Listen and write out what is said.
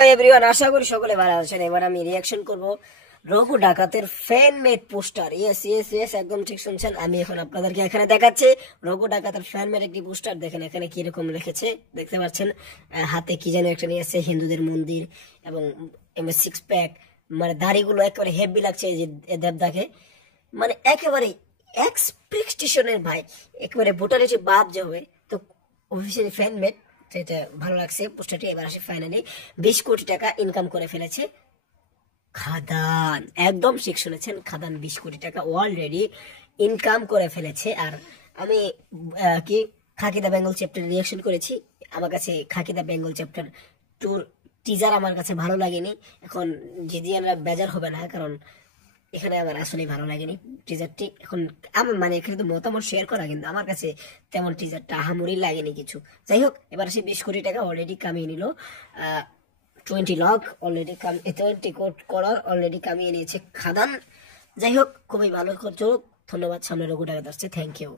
Everyone, আশা করি সকলে ভালো আছেন। এবার আমি রিয়াকশন করব রঘু ডাকাতের fan made poster. Yes yes yes, একদম ঠিক শুনছেন। আমি এখন আপনাদেরকে এখানে দেখাচ্ছি রঘু ডাকাতের ফ্যান মেড একটি পোস্টার। দেখেন এখানে কিরকম লিখেছে, দেখতে পাচ্ছেন। হাতে কি যেন একটা নিয়ে আসছে, হিন্দুদের মন্দির এবং সিক্স প্যাক, মানে দাড়িগুলো একেবারে হেভি লাগছে এই যে দেবদাকে, মানে একেবারে এক্সপেকটেশনের ভাই, একেবারে ভোটারের যে বাপ যে হবে। তো অফিসিয়ালি ফ্যান মেড, এটা ভালো লাগছে পোস্টারটি। এবার আসে ফাইনালি 20 কোটি টাকা ইনকাম করে ফেলেছে খাদান। একদম ঠিক শুনেছেন, খাদান 20 কোটি টাকা অলরেডি ইনকাম করে ফেলেছে। আর আমি কি খাকি দা বেঙ্গল চ্যাপ্টার রিয়াকশন করেছি। আমার কাছে খাকি দা বেঙ্গল চ্যাপ্টার টুর টিজার আমার কাছে ভালো লাগেনি। এখন জিদিয়ানরা বেজার হবে না, কারণ এখানে আমার আসলে ভালো লাগেনি টিজারটি। এখন আমার মানে এখানে তো মতামত শেয়ার করা, কিন্তু আমার কাছে তেমন টিজারটা আহামরি লাগেনি কিছু। যাই হোক, এবার সে 20 কোটি টাকা অলরেডি কামিয়ে নিল। 20 লাখ অলরেডি 20 কোটি অলরেডি কামিয়ে নিয়েছে খাদান। যাই হোক, খুবই ভালো করছো, ধন্যবাদ। সামনে রঘু টাকা আসছে, থ্যাংক ইউ।